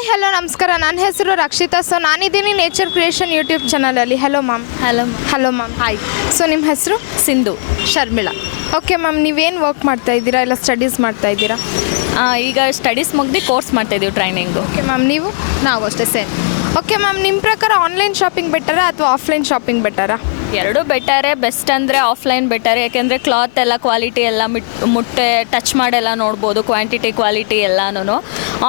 Hi hello ನಮಸ್ಕಾರ. ನನ್ನ ಹೆಸರು ರಕ್ಷಿತಾ. ಸೊ ನಾನಿದ್ದೀನಿ ನೇಚರ್ ಕ್ರಿಯೇಷನ್ ಯೂಟ್ಯೂಬ್ ಚಾನಲಲ್ಲಿ. Hello ma'am. Hello ma'am. Hi. So ನಿಮ್ಮ ಹೆಸರು? ಸಿಂಧು. ಶರ್ಮಿಳಾ. ಓಕೆ ಮ್ಯಾಮ್, ನೀವೇನು ವರ್ಕ್ ಮಾಡ್ತಾ ಇದ್ದೀರಾ ಇಲ್ಲ ಸ್ಟಡೀಸ್ ಮಾಡ್ತಾ ಇದ್ದೀರಾ? ಈಗ ಸ್ಟಡೀಸ್ ಮುಗ್ದು ಕೋರ್ಸ್ ಮಾಡ್ತಾಯಿದ್ದೀವಿ, ಟ್ರೈನಿಂಗು. ಓಕೆ ಮ್ಯಾಮ್, ನೀವು? ನಾವು ಅಷ್ಟೇ ಸೇಮ್. ಓಕೆ ಮ್ಯಾಮ್, ನಿಮ್ಮ ಪ್ರಕಾರ ಆನ್ಲೈನ್ ಶಾಪಿಂಗ್ ಬೆಟರಾ ಅಥವಾ ಆಫ್ಲೈನ್ ಶಾಪಿಂಗ್ ಬೆಟರಾ? ಎರಡೂ ಬೆಟರೇ. ಬೆಸ್ಟ್ ಅಂದರೆ ಆಫ್ಲೈನ್ ಬೆಟರ್, ಯಾಕೆಂದರೆ ಕ್ಲಾತ್ ಎಲ್ಲ ಕ್ವಾಲಿಟಿ ಎಲ್ಲ ಮುಟ್ಟೆ ಟಚ್ ಮಾಡೆಲ್ಲ ನೋಡ್ಬೋದು, ಕ್ವಾಂಟಿಟಿ ಕ್ವಾಲಿಟಿ ಎಲ್ಲನೂ.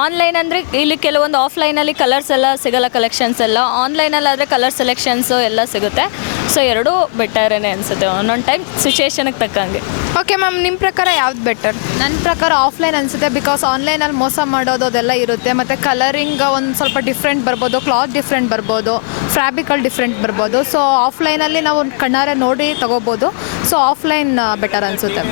ಆನ್ಲೈನ್ ಅಂದರೆ ಇಲ್ಲಿ ಕೆಲವೊಂದು ಆಫ್ಲೈನಲ್ಲಿ ಕಲರ್ಸ್ ಎಲ್ಲ ಸಿಗೋಲ್ಲ, ಕಲೆಕ್ಷನ್ಸ್ ಎಲ್ಲ. ಆನ್ಲೈನಲ್ಲಿ ಆದರೆ ಕಲರ್ ಸೆಲೆಕ್ಷನ್ಸು ಎಲ್ಲ ಸಿಗುತ್ತೆ. ಸೊ ಎರಡೂ ಬೆಟರೇ ಅನಿಸುತ್ತೆ, ಒಂದೊಂದು ಟೈಮ್ ಸಿಚುವೇಶನ್ಗೆ ತಕ್ಕಂಗೆ. ಓಕೆ ಮ್ಯಾಮ್, ನಿಮ್ಮ ಪ್ರಕಾರ ಯಾವ್ದು ಬೆಟರ್? ನನ್ನ ಪ್ರಕಾರ ಆಫ್ಲೈನ್ ಅನಿಸುತ್ತೆ. ಬಿಕಾಸ್ ಆನ್ಲೈನಲ್ಲಿ ಮೋಸ ಮಾಡೋದು ಅದೆಲ್ಲ ಇರುತ್ತೆ. ಮತ್ತು ಕಲರಿಂಗ್ ಒಂದು ಸ್ವಲ್ಪ ಡಿಫ್ರೆಂಟ್ ಬರ್ಬೋದು, ಕ್ಲಾತ್ ಡಿಫ್ರೆಂಟ್ ಬರ್ಬೋದು, ಫ್ಯಾಬ್ರಿಕಲ್ ಡಿಫ್ರೆಂಟ್ ಬರ್ಬೋದು. ಸೊ ಆಫ್ಲೈನಲ್ಲಿ ನಾವು ಕಣ್ಣಾರೆ ನೋಡಿ ತೊಗೋಬೋದು. ಸೊ ಆಫ್ಲೈನ್ ಬೆಟರ್ ಅನಿಸುತ್ತೆ.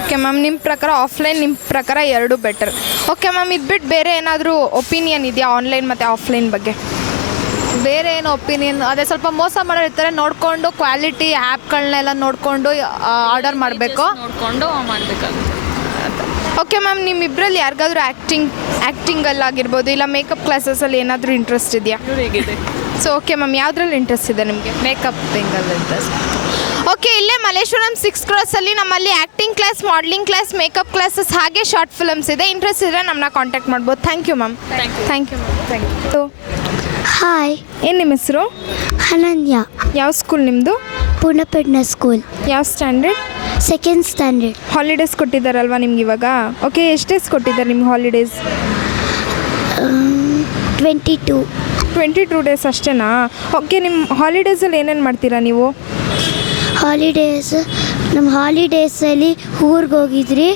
ಓಕೆ ಮ್ಯಾಮ್, ನಿಮ್ಮ ಪ್ರಕಾರ ಆಫ್ಲೈನ್, ನಿಮ್ಮ ಪ್ರಕಾರ ಎರಡೂ ಬೆಟರ್. ಓಕೆ ಮ್ಯಾಮ್, ಇದು ಬಿಟ್ಟು ಬೇರೆ ಏನಾದರೂ ಒಪಿನಿಯನ್ ಇದೆಯಾ ಆನ್ಲೈನ್ ಮತ್ತು ಆಫ್ಲೈನ್ ಬಗ್ಗೆ? ಬೇರೆ ಏನು ಒಪಿನಿಯನ್, ಅದೇ ಸ್ವಲ್ಪ ಮೋಸ ಮಾಡೋರಿರ್ತಾರೆ. ನೋಡಿಕೊಂಡು ಕ್ವಾಲಿಟಿ ಆ್ಯಪ್ಗಳನ್ನೆಲ್ಲ ನೋಡಿಕೊಂಡು ಆರ್ಡರ್ ಮಾಡಬೇಕು, ನೋಡಿಕೊಂಡು ಮಾಡಬೇಕಾಗುತ್ತೆ. ಓಕೆ ಮ್ಯಾಮ್, ನಿಮ್ಮಿಬ್ಬರಲ್ಲಿ ಯಾರಿಗಾದ್ರೂ ಆ್ಯಕ್ಟಿಂಗಲ್ಲಾಗಿರ್ಬೋದು ಇಲ್ಲ ಮೇಕಪ್ ಕ್ಲಾಸಸಲ್ಲಿ ಏನಾದರೂ ಇಂಟ್ರೆಸ್ಟ್ ಇದೆಯಾ? ಹೇಗಿದೆ? ಸೊ ಓಕೆ ಮ್ಯಾಮ್, ಯಾವುದ್ರಲ್ಲಿ ಇಂಟ್ರೆಸ್ಟ್ ಇದೆ ನಿಮಗೆ? Makeup ಥಿಂಗಲ್ಲಿ interest. ಓಕೆ, ಇಲ್ಲೇ ಮಲ್ಲೇಶ್ವರಂ 6 ಕ್ರಾಸಲ್ಲಿ ನಮ್ಮಲ್ಲಿ acting class, modelling class, makeup classes ಹಾಗೆ ಶಾರ್ಟ್ ಫಿಲಮ್ಸ್ ಇದೆ. ಇಂಟ್ರೆಸ್ಟ್ ಇದ್ದರೆ ನಮ್ಮನ್ನ ಕಾಂಟ್ಯಾಕ್ಟ್ ಮಾಡ್ಬೋದು. Thank you ma'am. Thank you ma'am. Thank you. Hi, ಏನು ನಿಮ್ಮ ಹೆಸರು? ಅನನ್ಯ. ಯಾವ ಸ್ಕೂಲ್ ನಿಮ್ಮದು? ಪೂರ್ಣಪಟ್ನ ಸ್ಕೂಲ್, ಯಾವ ಸ್ಟ್ಯಾಂಡರ್ಡ್? Second standard. ಹಾಲಿಡೇಸ್ ಕೊಟ್ಟಿದ್ದಾರಲ್ವಾ ನಿಮ್ಗೆ ಇವಾಗ? ಓಕೆ, ಎಷ್ಟು ಡೇಸ್ ಕೊಟ್ಟಿದ್ದಾರೆ ನಿಮ್ಗೆ ಹಾಲಿಡೇಸ್? 22 ಡೇಸ್ ಅಷ್ಟೇನಾ? ಓಕೆ, ನಿಮ್ಮ ಹಾಲಿಡೇಸಲ್ಲಿ ಏನೇನು ಮಾಡ್ತೀರಾ ನೀವು? ನಮ್ಮ ಹಾಲಿಡೇಸಲ್ಲಿ ಊರಿಗೆ ಹೋಗಿದ್ವಿ.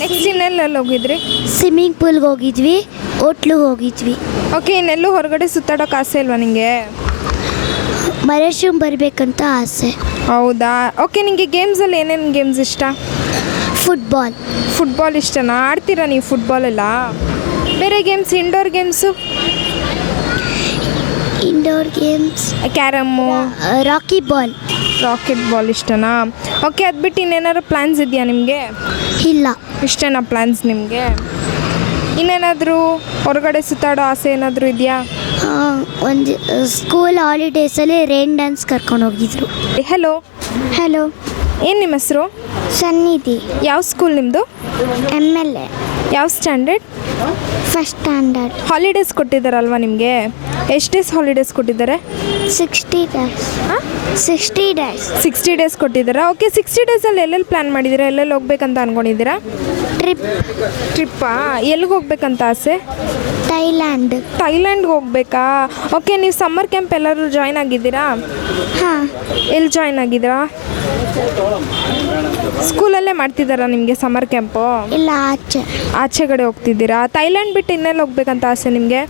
ನೆಕ್ಸ್ಟ್ ಇನ್ನೆಲ್ಲೆಲ್ಲ ಹೋಗಿದ್ರಿ? ಸ್ವಿಮ್ಮಿಂಗ್ ಪೂಲ್ಗೆ ಹೋಗಿದ್ವಿ, ಹೋಟ್ಲಿಗೆ ಹೋಗಿದ್ವಿ. ಓಕೆ, ಇನ್ನೆಲ್ಲೂ ಹೊರಗಡೆ ಸುತ್ತಾಡೋಕೆ ಆಸೆ ಇಲ್ವಾ ನಿಮಗೆ? ಮಲೇಶ್ವರಂ ಬರಬೇಕಂತ ಆಸೆ. ಹೌದಾ? ಓಕೆ, ನಿಮಗೆ ಗೇಮ್ಸಲ್ಲಿ ಏನೇನು ಗೇಮ್ಸ್ ಇಷ್ಟ? ಫುಟ್ಬಾಲ್ ಇಷ್ಟನಾ? ಆಡ್ತೀರಾ ನೀವು ಫುಟ್ಬಾಲೆಲ್ಲ? ಬೇರೆ games, indoor games? Carrom, racket ball ಇಷ್ಟನಾ? ಓಕೆ, ಅದು ಬಿಟ್ಟು ಇನ್ನೇನಾದ್ರು ಪ್ಲ್ಯಾನ್ಸ್ ಇದೆಯಾ ನಿಮಗೆ? ಇಲ್ಲ. ಇಷ್ಟೇನಾ ಪ್ಲ್ಯಾನ್ಸ್ ನಿಮಗೆ? ಇನ್ನೇನಾದರೂ ಹೊರಗಡೆ ಸುತ್ತಾಡೋ ಆಸೆ ಏನಾದರೂ ಇದೆಯಾ? ಒಂದು ಸ್ಕೂಲ್ ಹಾಲಿಡೇಸಲ್ಲಿ ರೈನ್ ಡ್ಯಾನ್ಸ್ ಕರ್ಕೊಂಡು ಹೋಗಿದ್ರು. ಹಲೋ. ಏನು ನಿಮ್ಮ ಹೆಸರು? ಸನ್ನಿಧಿ. ಯಾವ ಸ್ಕೂಲ್ ನಿಮ್ಮದು? MLA. ಯಾವ ಸ್ಟ್ಯಾಂಡರ್ಡ್? First standard. ಹಾಲಿಡೇಸ್ ಕೊಟ್ಟಿದ್ದಾರಲ್ವಾ ನಿಮಗೆ? ಎಷ್ಟು ಡೇಸ್ ಹಾಲಿಡೇಸ್ ಕೊಟ್ಟಿದ್ದಾರೆ? 60 ಡೇಸ್. 60 ಡೇಸ್ ಕೊಟ್ಟಿದ್ದಾರಾ? ಓಕೆ, 60 ಡೇಸಲ್ಲಿ ಎಲ್ಲೆಲ್ಲಿ ಪ್ಲ್ಯಾನ್ ಮಾಡಿದ್ದೀರಾ? ಎಲ್ಲೆಲ್ಲಿ ಹೋಗ್ಬೇಕಂತ ಅಂದ್ಕೊಂಡಿದ್ದೀರಾ? ಟ್ರಿಪ್ಪಾ? ಎಲ್ಲಿಗೆ ಹೋಗ್ಬೇಕಂತ ಆಸೆ? ಥೈಲ್ಯಾಂಡ್ಗೆ ಹೋಗ್ಬೇಕಾ? ಓಕೆ, ನೀವು ಸಮ್ಮರ್ ಕ್ಯಾಂಪ್ ಎಲ್ಲರೂ ಜಾಯ್ನ್ ಆಗಿದ್ದೀರಾ? ಹಾಂ. ಎಲ್ಲಿ ಜಾಯ್ನ್ ಆಗಿದ್ದೀರಾ? ಸ್ಕೂಲಲ್ಲೇ ಮಾಡ್ತಿದ್ದಾರಾ ನಿಮಗೆ ಸಮ್ಮರ್ ಕ್ಯಾಂಪು? ಇಲ್ಲ, ಆಚೆಗಡೆ ಹೋಗ್ತಿದ್ದೀರಾ? ಥೈಲ್ಯಾಂಡ್ ಬಿಟ್ಟು ಇನ್ನೆಲ್ಲಿ ಹೋಗ್ಬೇಕಂತ ಆಸೆ ನಿಮಗೆ?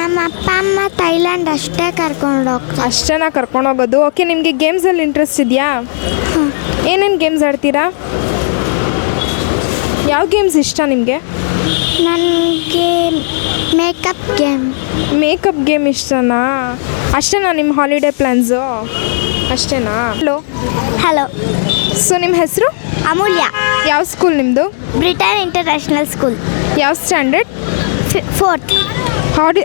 ನಮ್ಮ ಅಪ್ಪ ಅಮ್ಮ ಥೈಲ್ಯಾಂಡ್ ಅಷ್ಟೇ ಕರ್ಕೊಂಡು ಹೋಗ್ತಾರೆ. ಅಷ್ಟೇನಾ ಕರ್ಕೊಂಡು ಹೋಗೋದು? ಓಕೆ, ನಿಮಗೆ ಗೇಮ್ಸಲ್ಲಿ ಇಂಟ್ರೆಸ್ಟ್ ಇದೆಯಾ? ಏನೇನು ಗೇಮ್ಸ್ ಆಡ್ತೀರಾ? ಯಾವ ಗೇಮ್ಸ್ ಇಷ್ಟ ನಿಮಗೆ? ನನಗೆ ಮೇಕಪ್ ಗೇಮ್ ಇಷ್ಟನಾ? ಅಷ್ಟೇನಾ ನಿಮ್ಮ ಹಾಲಿಡೇ ಪ್ಲ್ಯಾನ್ಸು? ಅಷ್ಟೇನಾ? ಹಲೋ. ಸೊ ನಿಮ್ಮ ಹೆಸರು? ಅಮೂಲ್ಯ. ಯಾವ ಸ್ಕೂಲ್ ನಿಮ್ಮದು? Britain international school. ಯಾವ ಸ್ಟ್ಯಾಂಡರ್ಡ್? 4th.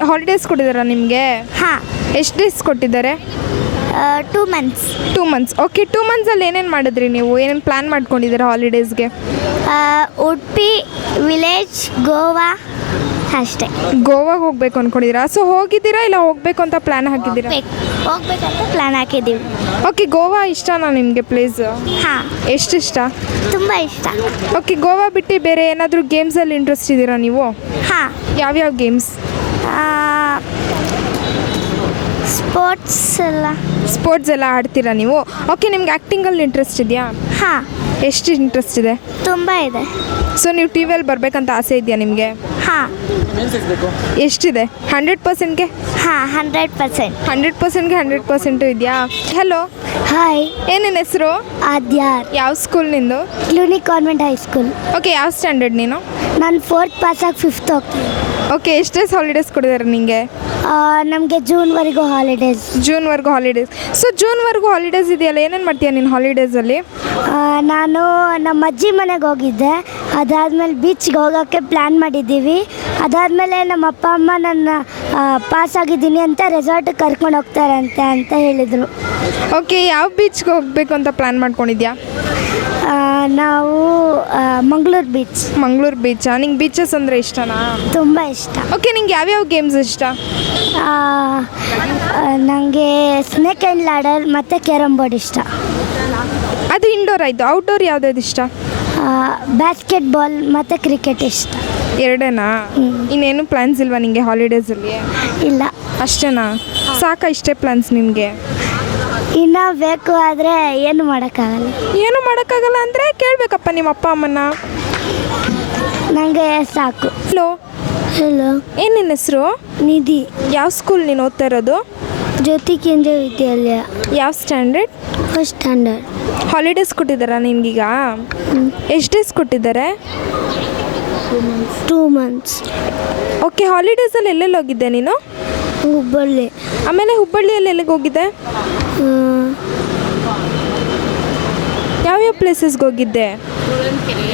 ಹಾಲಿಡೇಸ್ ಕೊಟ್ಟಿದ್ದಾರಾ ನಿಮಗೆ? ಹಾಂ. ಎಷ್ಟು ಡೇಸ್ ಕೊಟ್ಟಿದ್ದಾರೆ? 2 months. 2 months. ಓಕೆ, 2 monthsಲ್ಲಿ ಏನೇನು ಮಾಡಿದ್ರಿ ನೀವು? ಏನೇನು ಪ್ಲ್ಯಾನ್ ಮಾಡ್ಕೊಂಡಿದ್ದೀರಾ ಹಾಲಿಡೇಸ್ಗೆ? ಉಡುಪಿ, ವಿಲೇಜ್, ಗೋವಾ ಅಷ್ಟೇ. ಗೋವಾಗೆ ಹೋಗ್ಬೇಕು ಅಂದ್ಕೊಂಡಿದ್ದೀರಾ? ಸೊ ಹೋಗಿದ್ದೀರಾ ಇಲ್ಲ ಹೋಗಬೇಕು ಅಂತ ಪ್ಲ್ಯಾನ್ ಹಾಕಿದ್ದೀರಾ? ಹೋಗ್ಬೇಕಂತ ಪ್ಲ್ಯಾನ್ ಹಾಕಿದ್ದೀವಿ. ಓಕೆ, ಗೋವಾ ಇಷ್ಟನಾ ನಿಮಗೆ ಪ್ಲೇಸು? ಹಾಂ. ಎಷ್ಟು ಇಷ್ಟ? ತುಂಬ ಇಷ್ಟ. ಓಕೆ, ಗೋವಾ ಬಿಟ್ಟು ಬೇರೆ ಏನಾದರೂ ಗೇಮ್ಸಲ್ಲಿ ಇಂಟ್ರೆಸ್ಟ್ ಇದ್ದೀರಾ ನೀವು? ಹಾಂ. ಯಾವ್ಯಾವ ಗೇಮ್ಸ್? ಸ್ಪೋರ್ಟ್ಸ್ ಎಲ್ಲ ಆಡ್ತೀರಾ ನೀವು? ಓಕೆ, ನಿಮ್ಗೆ ಆ್ಯಕ್ಟಿಂಗಲ್ಲಿ ಇಂಟ್ರೆಸ್ಟ್ ಇದೆಯಾ? ಹಾಂ. ಎಷ್ಟು ಇಂಟ್ರೆಸ್ಟ್ ಇದೆ? ತುಂಬ ಇದೆ. ಸೊ ನೀವು ಟಿ ವಿಯಲ್ಲಿ ಬರಬೇಕಂತ ಆಸೆ ಇದೆಯಾ ನಿಮಗೆ? ಹಾಂ. ಎಷ್ಟಿದೆ? 100%ಗೆ? ಹಾಂ, 100%. 100%ಗೆ 100% ಇದೆಯಾ? ಹಲೋ. ಹಾಯ್. ಏನೇನು ಹೆಸರು? ಆದ್ಯಾರ್. ಯಾವ ಸ್ಕೂಲ್ ನಿಂದು? ಕ್ಲೂನಿಕ್ ಕಾನ್ವೆಂಟ್ ಹೈಸ್ಕೂಲ್. ಓಕೆ, ಯಾವ ಸ್ಟ್ಯಾಂಡರ್ಡ್ ನೀನು? ನಾನು 4th ಪಾಸಾಗಿ 5th ಹೋಗ್ತೀನಿ. ಓಕೆ, ಎಷ್ಟು ಡೇಸ್ ಹಾಲಿಡೇಸ್ ಕೊಟ್ಟಿದ್ದಾರೆ ನಿಮಗೆ? ನಮಗೆ ಜೂನ್ವರೆಗೂ ಹಾಲಿಡೇಸ್. ಜೂನ್ವರೆಗೂ ಹಾಲಿಡೇಸ್. ಸೊ ಜೂನ್ವರೆಗೂ ಹಾಲಿಡೇಸ್ ಇದೆಯಲ್ಲ, ಏನೇನು ಮಾಡ್ತೀಯ ನೀನು ಹಾಲಿಡೇಸಲ್ಲಿ? ನಾನು ನಮ್ಮ ಅಜ್ಜಿ ಮನೆಗೆ ಹೋಗಿದ್ದೆ. ಅದಾದಮೇಲೆ ಬೀಚ್ಗೆ ಹೋಗೋಕ್ಕೆ ಪ್ಲ್ಯಾನ್ ಮಾಡಿದ್ದೀವಿ. ಅದಾದಮೇಲೆ ನಮ್ಮ ಅಪ್ಪ ಅಮ್ಮ ನನ್ನ ಪಾಸ್ ಆಗಿದ್ದೀನಿ ಅಂತ ರೆಸಾರ್ಟಿಗೆ ಕರ್ಕೊಂಡು ಹೋಗ್ತಾರಂತೆ ಅಂತ ಹೇಳಿದರು. ಓಕೆ, ಯಾವ ಬೀಚ್ಗೆ ಹೋಗಬೇಕು ಅಂತ ಪ್ಲ್ಯಾನ್ ಮಾಡ್ಕೊಂಡಿದ್ಯಾ? ನಾವು ಮಂಗಳೂರು ಬೀಚ್. ಮಂಗಳೂರು ಬೀಚಾ? ನಿಂಗೆ ಬೀಚಸ್ ಅಂದರೆ ಇಷ್ಟನಾ? ತುಂಬ ಇಷ್ಟ. ಓಕೆ, ನಿಂಗೆ ಯಾವ್ಯಾವ ಗೇಮ್ಸ್ ಇಷ್ಟ? ನನಗೆ ಸ್ನೇಕ್ ಆ್ಯಂಡ್ ಲ್ಯಾಡರ್ ಮತ್ತು ಕ್ಯಾರಮ್ ಬೋರ್ಡ್ ಇಷ್ಟ. ಅದು ಇಂಡೋರ್ ಆಯಿತು. ಔಟ್ಡೋರ್ ಯಾವುದಾದ್ರು ಇಷ್ಟ? ಬ್ಯಾಸ್ಕೆಟ್ಬಾಲ್ ಮತ್ತು ಕ್ರಿಕೆಟ್ ಇಷ್ಟ. ಎರಡೇನಾ? ಇನ್ನೇನು ಪ್ಲ್ಯಾನ್ಸ್ ಇಲ್ವಾ ನಿಮಗೆ ಹಾಲಿಡೇಸಲ್ಲಿ? ಇಲ್ಲ. ಅಷ್ಟೇನಾ? ಸಾಕಾ ಇಷ್ಟೇ ಪ್ಲ್ಯಾನ್ಸ್ ನಿಮಗೆ? ಇನ್ನೂ ಬೇಕು, ಆದರೆ ಏನು ಮಾಡೋಕ್ಕಾಗಲ್ಲ. ಏನು ಮಾಡೋಕ್ಕಾಗಲ್ಲ ಅಂದರೆ ಕೇಳಬೇಕಪ್ಪ ನಿಮ್ಮ ಅಪ್ಪ ಅಮ್ಮನ. ನನಗೆ ಸಾಕು. ಹಲೋ. ಹಲೋ. ಏನು ನಿನ್ನ ಹೆಸರು? ನಿಧಿ. ಯಾವ ಸ್ಕೂಲ್ ನೀನು ಓದ್ತಾ ಇರೋದು? ಜ್ಯೋತಿ ಕೇಂದ್ರೀಯ ವಿದ್ಯಾಲಯ. ಯಾವ ಸ್ಟ್ಯಾಂಡರ್ಡ್? First standard. ಹಾಲಿಡೇಸ್ ಕೊಟ್ಟಿದ್ದಾರಾ ನಿನ್ಗೀಗ? ಎಷ್ಟು ಡೇಸ್ ಕೊಟ್ಟಿದ್ದಾರೆ? 2 months. ಓಕೆ, ಹಾಲಿಡೇಸಲ್ಲಿ ಎಲ್ಲೆಲ್ಲಿ ಹೋಗಿದ್ದೆ ನೀನು? ಹುಬ್ಬಳ್ಳಿ. ಆಮೇಲೆ ಹುಬ್ಬಳ್ಳಿಯಲ್ಲಿ ಎಲ್ಲಿಗೆ ಹೋಗಿದ್ದೆ? ಯಾವ್ಯಾವ ಪ್ಲೇಸಸ್ಗೆ ಹೋಗಿದ್ದೆ?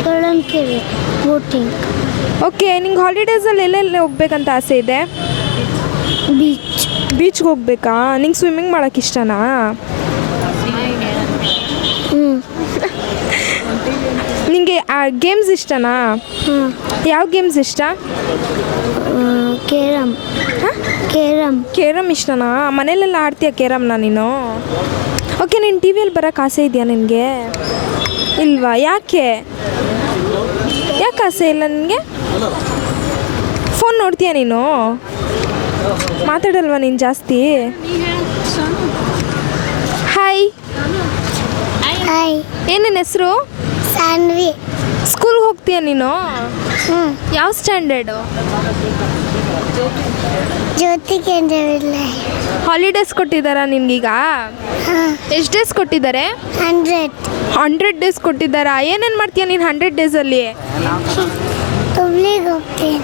ಕೊಳಂಕೆರೆ ಬೋಟಿಂಗ್. ಓಕೆ, ನಿಂಗೆ ಹಾಲಿಡೇಸಲ್ಲಿ ಎಲ್ಲೆಲ್ಲಿ ಹೋಗ್ಬೇಕಂತ ಆಸೆ ಇದೆ? ಬೀಚ್. ಬೀಚ್ಗೆ ಹೋಗ್ಬೇಕಾ? ನಿಂಗೆ ಸ್ವಿಮ್ಮಿಂಗ್ ಮಾಡೋಕ್ಕೆ ಇಷ್ಟನಾ? ನಿಂಗೆ ಗೇಮ್ಸ್ ಇಷ್ಟನಾ? ಯಾವ ಗೇಮ್ಸ್ ಇಷ್ಟ? ಕೇರಮ್. ಕೇರಮ್. ಕೇರಮ್ ಇಷ್ಟನಾ? ಮನೇಲೆಲ್ಲ ಆಡ್ತೀಯ ಕೇರಮ್ನ ನೀನು? ಓಕೆ, ನೀನು ಟಿ ವಿಯಲ್ಲಿ ಬರೋಕ್ಕೆ ಆಸೆ ಇದೆಯಾ ನಿನಗೆ? ಇಲ್ವಾ? ಯಾಕೆ ಆಸೆ ಇಲ್ಲ ನಿನಗೆ? ಫೋನ್ ನೋಡ್ತೀಯ ನೀನು? ಮಾತಾಡಲ್ವಾ ನೀನು ಜಾಸ್ತಿ? ಹಾಯ್. ಹಾಯ್. ಏನೇನು ಹೆಸರು? ಸಾನ್ವಿ. ಸ್ಕೂಲ್ಗೆ ಹೋಗ್ತೀಯ ನೀನು? ಯಾವ ಸ್ಟ್ಯಾಂಡರ್ಡು? ಜ್ಯೋತಿ ಕೇಂದ್ರೀಯ ವಿದ್ಯಾಲಯ. ಹಾಲಿಡೇಸ್ ಕೊಟ್ಟಿದ್ದಾರಾ ನಿನ್ಗೀಗ? ಎಷ್ಟು ಡೇಸ್ ಕೊಟ್ಟಿದ್ದಾರೆ? 100 ಡೇಸ್ ಕೊಟ್ಟಿದ್ದಾರಾ? ಏನೇನು ಮಾಡ್ತೀಯ ನೀನು 100 ಡೇಸಲ್ಲಿ? ಹುಬ್ಳಿಗೆ ಹೋಗ್ತೀನಿ.